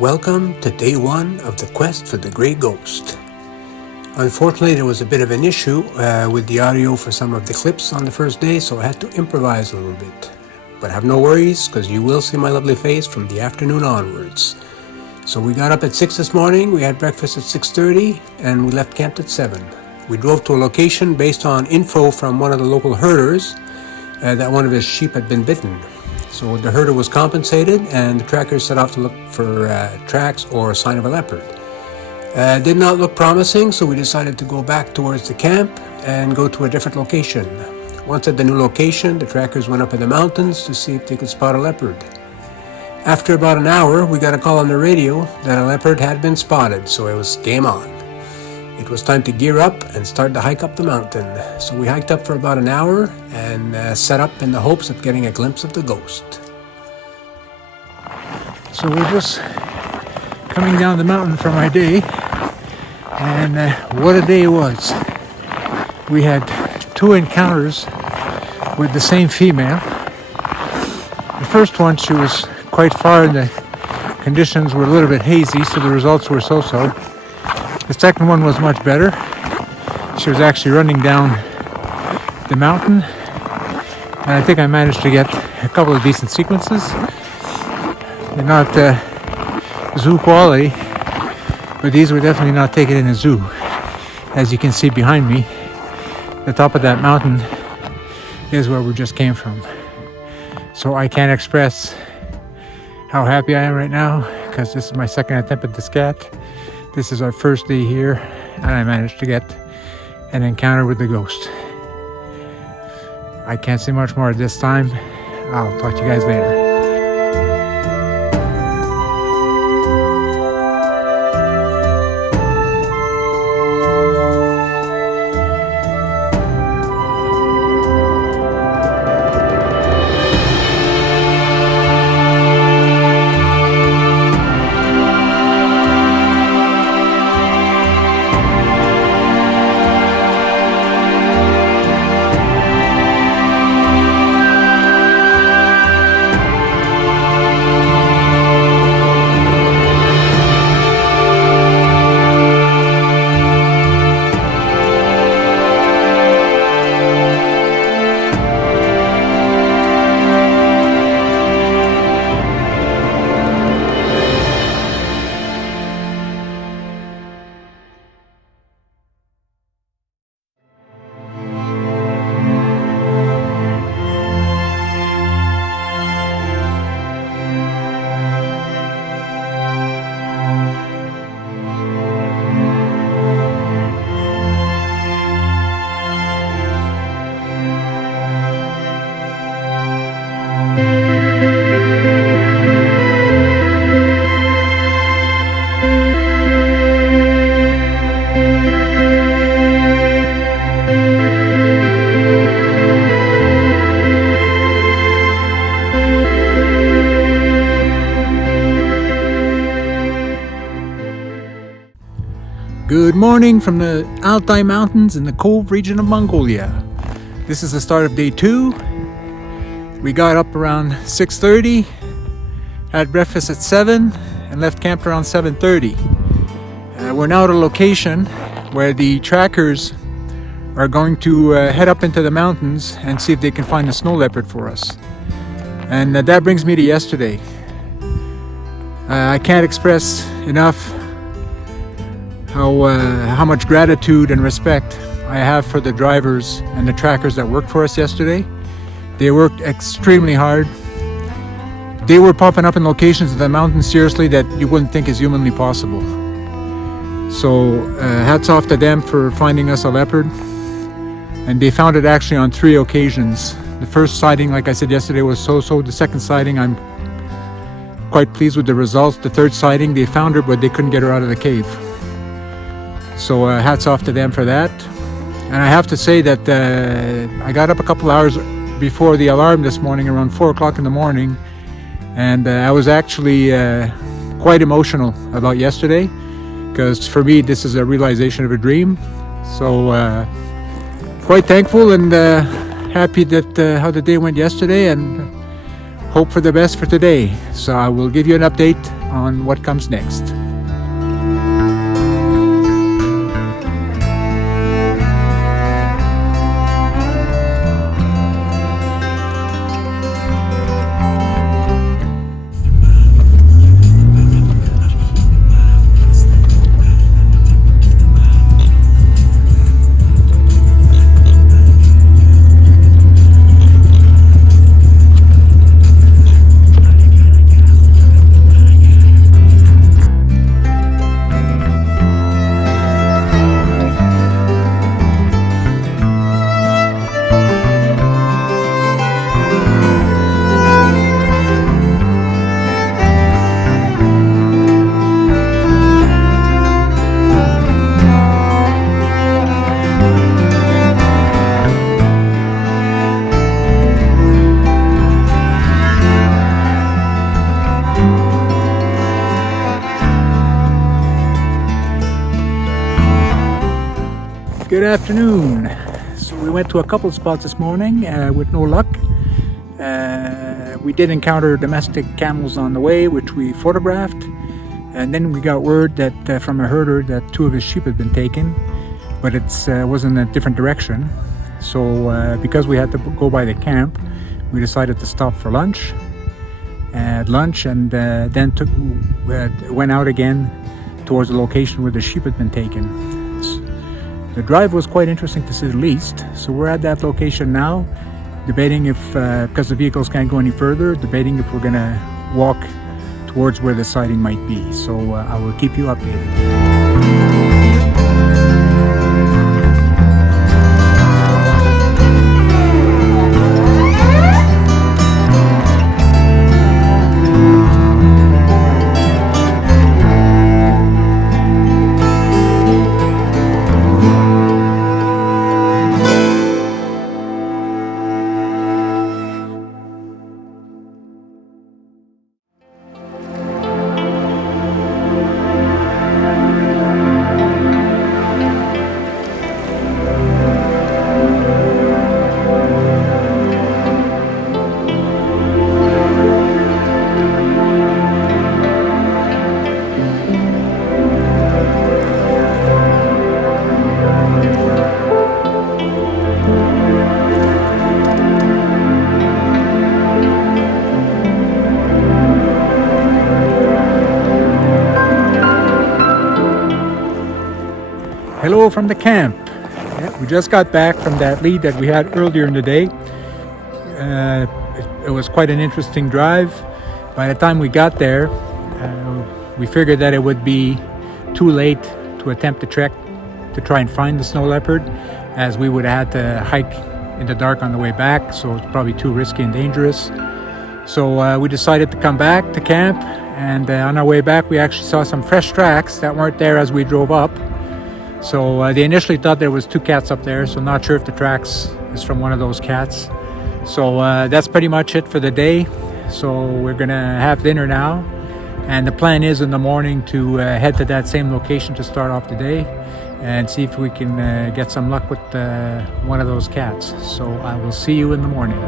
Welcome to day one of the quest for the Grey Ghost. Unfortunately, there was a bit of an issue with the audio for some of the clips on the first day, so I had to improvise a little bit. But have no worries, because you will see my lovely face from the afternoon onwards. So we got up at 6 this morning, we had breakfast at 6:30, and we left camp at 7. We drove to a location based on info from one of the local herders that one of his sheep had been bitten. So the herder was compensated, and the trackers set off to look for tracks or a sign of a leopard. Did not look promising, so we decided to go back towards the camp and go to a different location. Once at the new location, the trackers went up in the mountains to see if they could spot a leopard. After about an hour, we got a call on the radio that a leopard had been spotted, so it was game on. It was time to gear up and start to hike up the mountain. So we hiked up for about an hour and set up in the hopes of getting a glimpse of the ghost. So we're just coming down the mountain for my day, and what a day it was. We had 2 encounters with the same female. The first one, she was quite far and the conditions were a little bit hazy, so the results were so-so. The second one was much better. She was actually running down the mountain, and I think I managed to get a couple of decent sequences. They're not zoo quality, but these were definitely not taken in a zoo. As you can see behind me, the top of that mountain is where we just came from. So I can't express how happy I am right now, because this is my second attempt at the scat. This is our first day here, and I managed to get an encounter with the ghost. I can't say much more at this time. I'll talk to you guys later. Good morning from the Altai Mountains in the Cove region of Mongolia. This is the start of day 2. We got up around 6:30, had breakfast at 7, and left camp around 7:30. We're now at a location where the trackers are going to head up into the mountains and see if they can find a snow leopard for us. And that brings me to yesterday. I can't express enough how much gratitude and respect I have for the drivers and the trackers that worked for us yesterday. They worked extremely hard. They were popping up in locations in the mountains, seriously, that you wouldn't think is humanly possible. So hats off to them for finding us a leopard. And they found it actually on 3 occasions. The first sighting, like I said yesterday, was so-so. The second sighting, I'm quite pleased with the results. The third sighting, they found her, but they couldn't get her out of the cave. So hats off to them for that. And I have to say that I got up a couple hours before the alarm this morning, around 4 o'clock in the morning, and I was actually quite emotional about yesterday, because for me this is a realization of a dream. So quite thankful and happy that how the day went yesterday, and hope for the best for today. So I will give you an update on what comes next. Good afternoon. So we went to a couple spots this morning with no luck. We did encounter domestic camels on the way, which we photographed, and then we got word that from a herder that 2 of his sheep had been taken, but it was in a different direction. So because we had to go by the camp, we decided to stop for lunch. At lunch, and then went out again towards the location where the sheep had been taken. The drive was quite interesting to say the least. So we're at that location now, debating if, because the vehicles can't go any further, debating if we're gonna walk towards where the sighting might be. So I will keep you updated. Hello from the camp. We just got back from that lead that we had earlier in the day. It was quite an interesting drive. By the time we got there, we figured that it would be too late to attempt the trek to try and find the snow leopard, as we would have had to hike in the dark on the way back, so it's probably too risky and dangerous. So we decided to come back to camp, and on our way back we actually saw some fresh tracks that weren't there as we drove up. So they initially thought there was 2 cats up there, so not sure if the tracks is from one of those cats. So that's pretty much it for the day. So we're gonna have dinner now, and the plan is in the morning to head to that same location to start off the day and see if we can get some luck with one of those cats. So I will see you in the morning.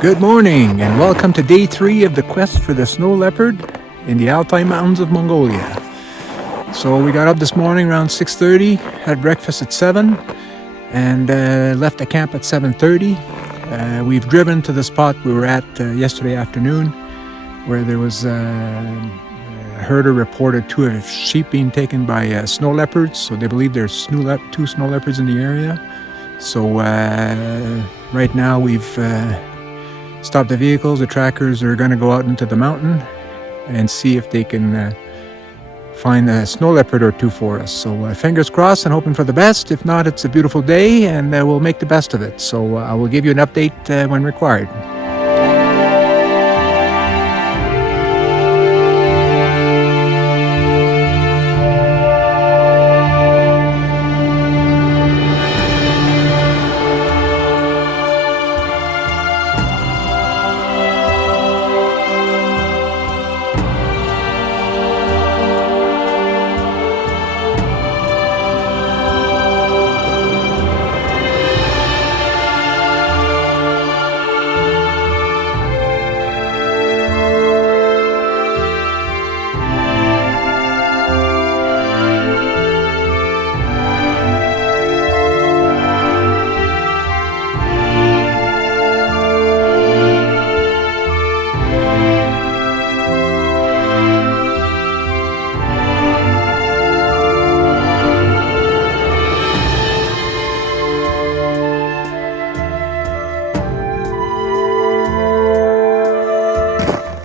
Good morning and welcome to day 3 of the quest for the snow leopard in the Altai mountains of Mongolia. So we got up this morning around 6:30, had breakfast at 7 and left the camp at 7:30. We've driven to the spot we were at yesterday afternoon where there was a herder reported 2 sheep being taken by snow leopards. So they believe there's 2 snow leopards in the area. So right now we've stopped the vehicles. The trackers are going to go out into the mountain and see if they can find a snow leopard or 2 for us. So fingers crossed and hoping for the best. If not, it's a beautiful day and we'll make the best of it. So I will give you an update when required.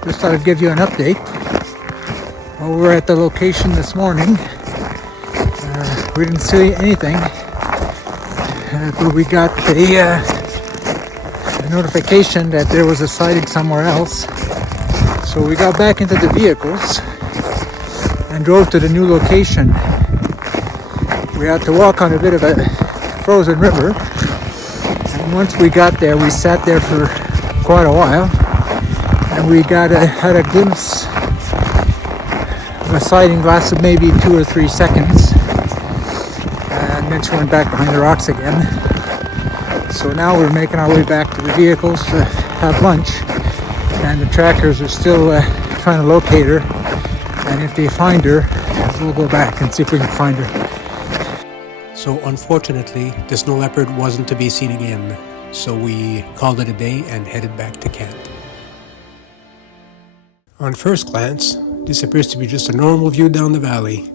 Just thought I'd give you an update. Well, we were at the location this morning. We didn't see anything, but we got a notification that there was a sighting somewhere else. So we got back into the vehicles and drove to the new location. We had to walk on a bit of a frozen river. And once we got there, we sat there for quite a while. And we had a glimpse of a sighting, lasted maybe 2 or 3 seconds, and then she went back behind the rocks again. So now we're making our way back to the vehicles to have lunch, and the trackers are still trying to locate her, and if they find her, we'll go back and see if we can find her. So unfortunately, the snow leopard wasn't to be seen again, so we called it a day and headed back to camp. On first glance, this appears to be just a normal view down the valley,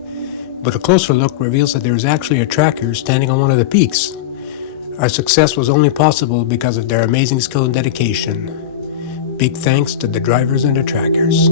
but a closer look reveals that there is actually a tracker standing on one of the peaks. Our success was only possible because of their amazing skill and dedication. Big thanks to the drivers and the trackers.